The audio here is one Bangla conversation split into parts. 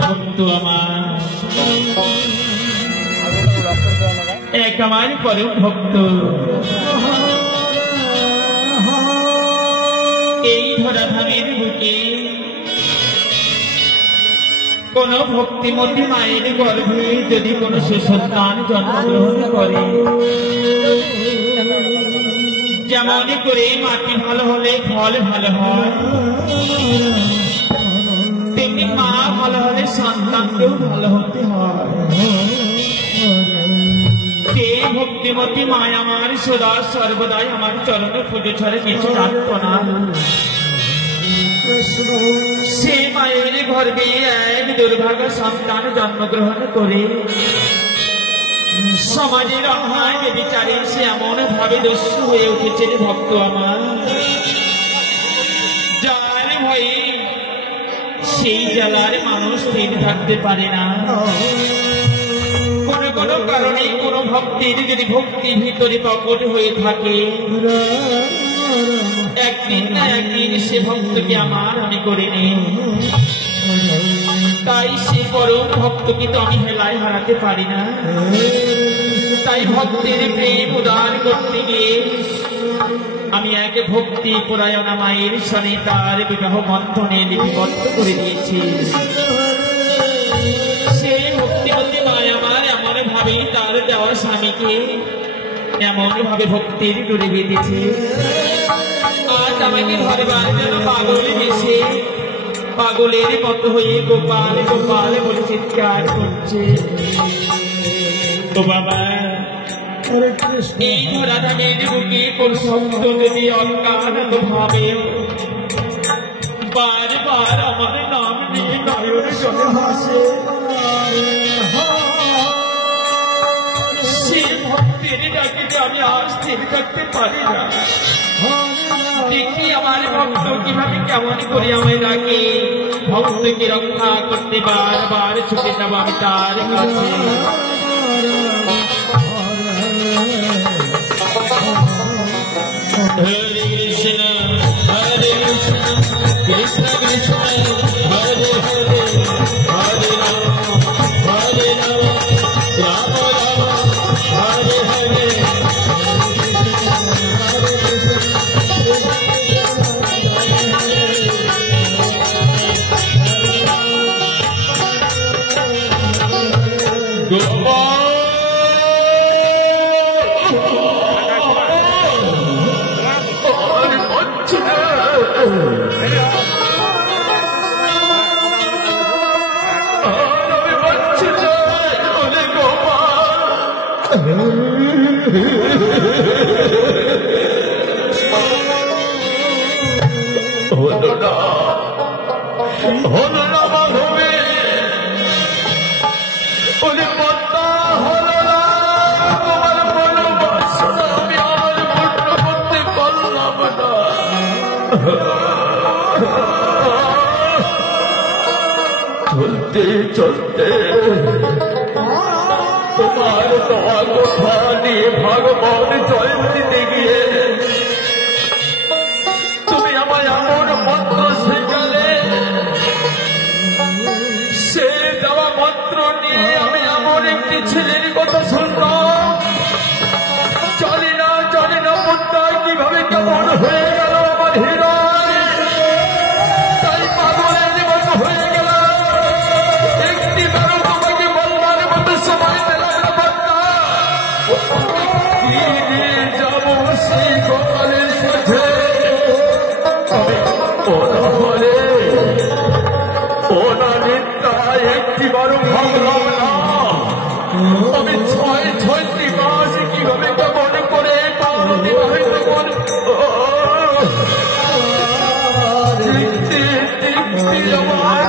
ভক্ত আমার এক আমার পরম ভক্ত এই ধরাধামের বুকে কোন ভক্তিমতী মায়ের গর্ভে যদি কোন সুসন্তান জন্মগ্রহণ করে, যেমন করে মাটি ভালো হলে ফল ভালো হয়, তেমনি মা ভালো হলে সন্তানকেও ভালো হতে হয়। কে ভক্তিমতী মায় আমার সদা সর্বদাই আমার চরণে পুজো ছাড়ে কিছু রাখতো না। সে মায়ের গর্ভে এক দুর্ভাগ্য সন্তান জন্মগ্রহণ করে সমাজের অন্যায় বিচারে সে এমন ভাবে দস্যু হয়ে উঠেছে ভক্ত আমার, যার ভয়ে সেই জ্বালার মানুষ স্থির থাকতে পারে না। কোন কোন কারণে কোন ভক্তির যদি ভক্তির ভিতরে প্রকট হয়ে থাকে, একদিন না একদিন সে ভক্তকে আমার আমি করে নেই। তাই সে পরম ভক্তকে তো আমি হেলায় হারাতে পারি না। তাই ভক্তের প্রেম উদার করতে গিয়ে আমি এক ভক্তি পরায়ণা মায়ের সনে তার বিবাহ বন্ধনে লিপিবদ্ধ করে দিয়েছি। সেই ভক্তিমতী মায় আমার এমন ভাবে তার দেওয়া স্বামীকে এমন ভাবে ভক্তির ডোরে বেঁধেছে, আজ আমাকে ধরবার যেন পাগল এসে পাগলের মতো হয়ে গোপাল গোপাল বলে চিৎকার করছে। তো বাবা, এই ধরাধামের বুকে কোন শব্দ যদি অজ্ঞান ভাবে বারবার আমার নাম নিয়ে নয়ন জলে হাসে, সে ভক্তের ডাকে আমি আর স্থির থাকতে পারি না। দেখি আমার ভক্ত কিভাবে কেমন করে আমায় ডাকে, ভক্তকে রক্ষা করতে বারবার ছুটে যাব আমি তার কাছে। হরে কৃষ্ণ হরে কৃষ্ণ কৃষ্ণ কৃষ্ণ হরে হরে হরে রাম হরে রাম রাম রাম হরে হরে। চলতে চলতে তোমার দোয়া কথা নিয়ে ভগবান জয় দিতে গিয়ে তুমি আমায় এমন মন্ত্র শেখালে, সে দেওয়া মন্ত্র নিয়ে আমি এমন একটি ছেলের কথা শুনলাম। জানি না মনটা কিভাবে কেমন হয়ে গেল আমার হৃদয়, তাই পাগলের জীবন হয়ে গেল। একটি বারো তোমাকে বলবার মতো সময় পেলাম না বার্তা, যাব সেই গোপালের সাথে। আমি ওরা বলে ওরা নিত্যা একটি বারো ভাবলাম না, আমি ছয়টি মাস কিভাবে কেমন করে অতিবাহিত করব। আমার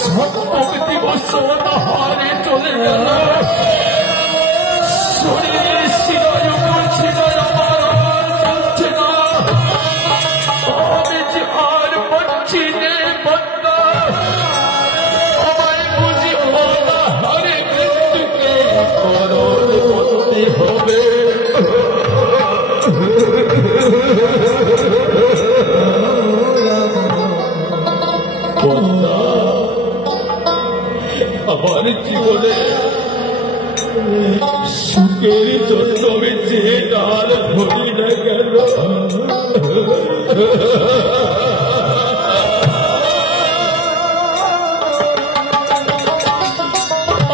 সপ্তম দিবস হারে চলে গেল, শরীরে শিরায় শিরায় আমার চলছে না, আমি যে আর পাচ্ছি নে বন্ধা, আমায় বুঝি ওরা হারে মৃত্যুকে করণ করতে হবে। আমার জীবনে সুখের জন্য আমি যে ডাল ধরি না কেন,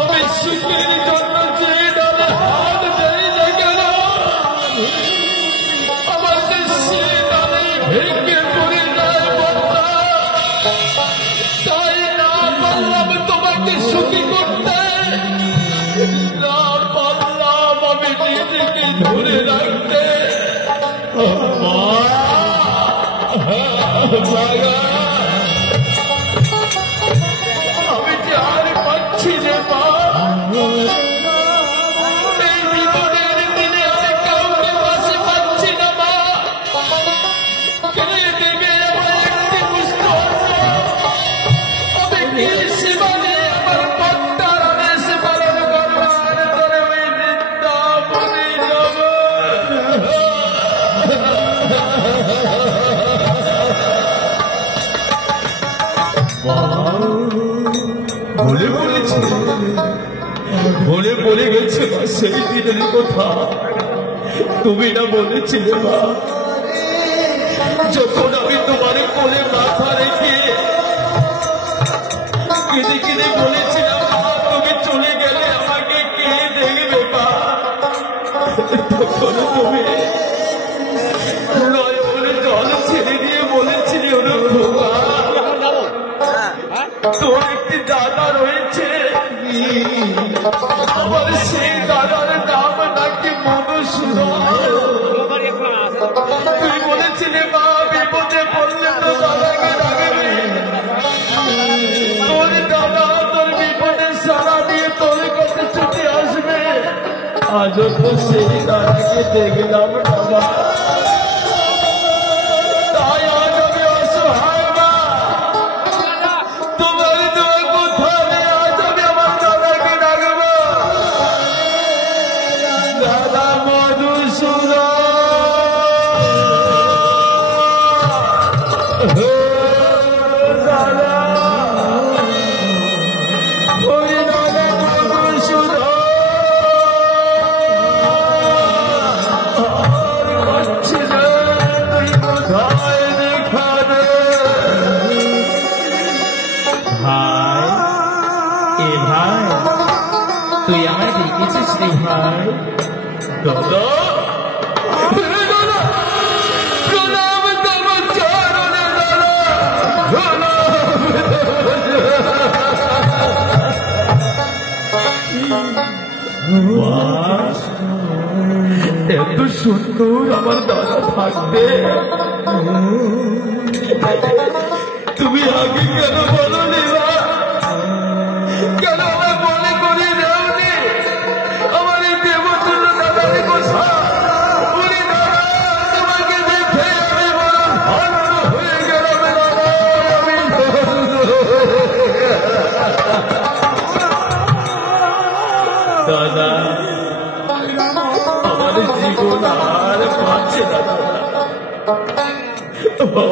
আমি সুখের জন্য যে ডালে হাত দেই না কেন, আমার সে ডালে ভেঙে পড়ে যায় বন্ধা। তাই না পারলাম তোমাকে সুখী করতে, না পারলাম আমি নিজেকে ধরে রাখতে। আমি যে আর পাচ্ছি যে মা, এই জীবনের দিনে আমি কাউকে পাশে পাচ্ছি না মা। কেড়ে দেবে আমার একটি পুষ্ট, আমি কি শিবানে আমার পত্তার আদেশ পালন করবার ধরে ওই বৃন্দাবনে যাব। ভুলে বলেছে, ভুলে বলে গেছে মা সেই দিনের কথা। তুমি না বলেছিলে মা, যখন আমি তোমার কোলে মাথা রেখে কেঁদে কেঁদে বলেছিলাম মা তুমি চলে গেলে আমাকে কে দেখবে মা, তখন তুমি নয়নে জল ছেড়ে দিয়ে বলেছিলে ওরা খোকা তোর একটি দাদা রয়েছে, আমার সেই দাদার নাম নাকি মধুসূদন। তুই বলেছিলে মা বিপদে পড়লে তো দাদাকে ডাকবে, তোর দাদা তোর বিপদে সারা দিয়ে তোর কাছে ছুটে আসবে। আজও তো সেই দাদাকে দেখলাম না মা, তাই আজ আমি অসহায় মা। তোমার দোয়া কোথায়, আজ আমি আমার দাদাকে ডাকবো। দাদা মধুসূদন, দাদা ওই দাদা মধুসূদন, আর পাচ্ছি না, তুই কোথায় দেখা দে। ভাই, এ ভাই, তুই আমায় দেখেছিস রে ভাই? দাদা, দাদা, প্রণাম তোমার চরণে দাদা, প্রণাম তোমার। এত সুন্দর আমার দাদা থাকবে তুমি আগে কেন বলো নি মা? কেন আমার মনে করে দেওনি আমার এই দেবতুল্য দাদার কথা? উনি দাদা তোমাকে দেখে আমি বড় ধন্য হয়ে গেলাম দাদা, আমি দাদা আমার জীবন আর পাচ্ছে না দাদা,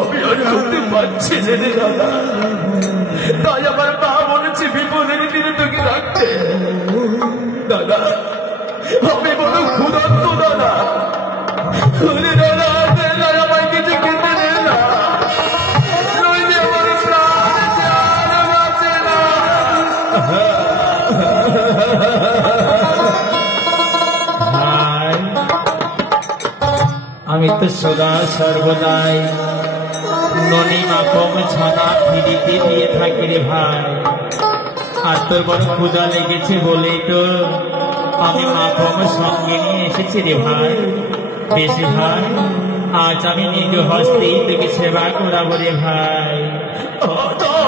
আমি আর করতে পারছি না রে দাদা। তাই আমার মা বলেছে বিপদের দিনে তোকে রাখতে। দাদা আমি বড় ক্ষুধার্ত দাদা, দাদা আমায় কিছু খেতে দে না, নইলে আমার প্রাণ জান বাঁচে না। ভাই, আমি তো সদা সর্বদাই ননি মাকম ছানা ফিরিতে দিয়ে থাকি রে ভাই। আর তোর বড় ক্ষুধা লেগেছে বলেই তো আমি মাকম সঙ্গে নিয়ে এসেছি রে ভাই। বেশি ভাই, আজ আমি নিজ হস্তেই তোকে সেবা করাবো রে ভাই। দাও দাও